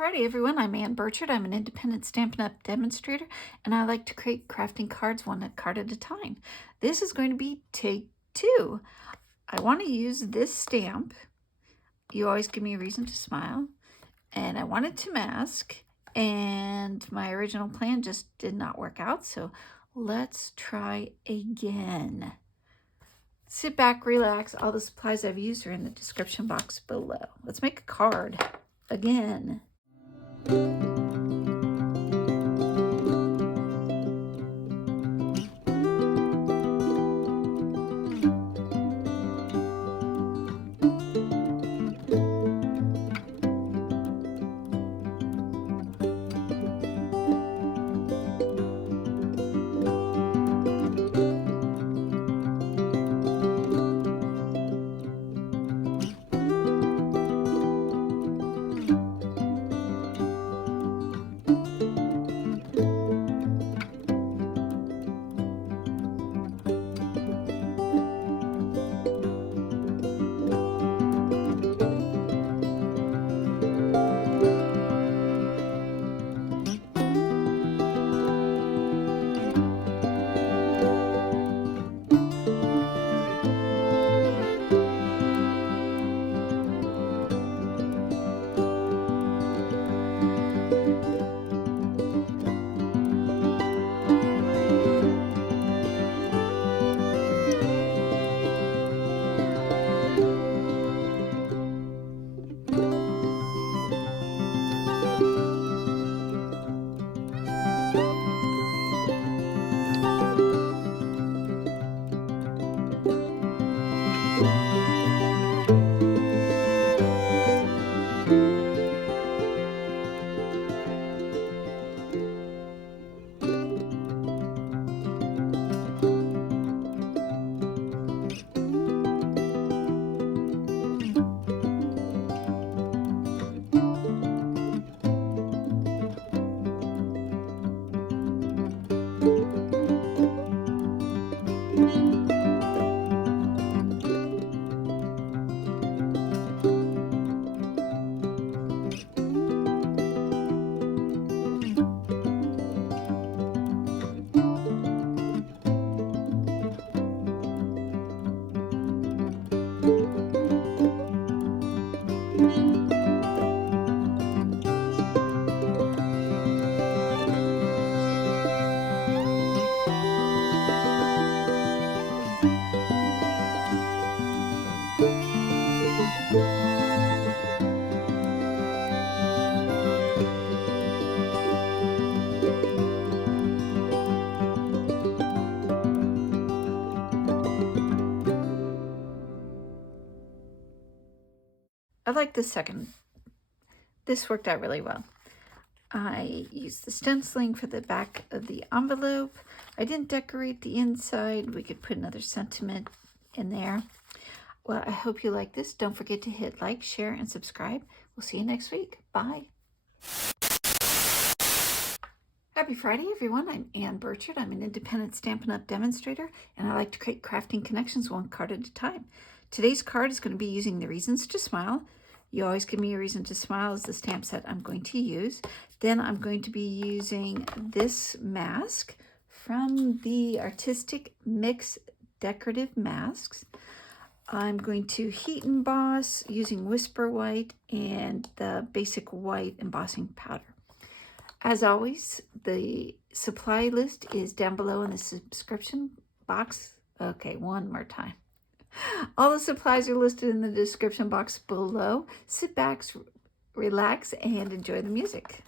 Friday, everyone. I'm Ann Birchard. I'm an independent Stampin' Up! Demonstrator, and I like to create crafting cards one card at a time. This is going to be take 2. I want to use this stamp. You always give me a reason to smile. And I wanted to mask, and my original plan just did not work out, so let's try again. Sit back, relax. All the supplies I've used are in the description box below. Let's make a card again. I like the second. This worked out really well. I used the stenciling for the back of the envelope. I didn't decorate the inside. We could put another sentiment in there. Well, I hope you like this. Don't forget to hit like, share, and subscribe. We'll see you next week. Bye. Happy Friday, everyone. I'm Ann Birchard. I'm an independent Stampin' Up! Demonstrator, and I like to create crafting connections one card at a time. Today's card is going to be using the Reasons to Smile. You always give me a reason to smile is the stamp set I'm going to use. Then I'm going to be using this mask from the Artistic Mix Decorative Masks. I'm going to heat emboss using Whisper White and the basic white embossing powder. As always, the supply list is down below in the subscription box. Okay, one more time. All the supplies are listed in the description box below. Sit back, relax, and enjoy the music.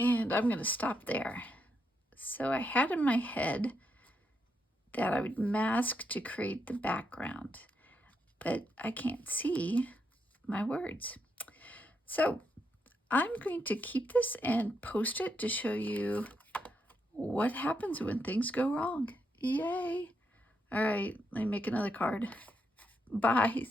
And I'm going to stop there. So I had in my head that I would mask to create the background, but I can't see my words. So I'm going to keep this and post it to show you what happens when things go wrong. Yay! All right, let me make another card. Bye.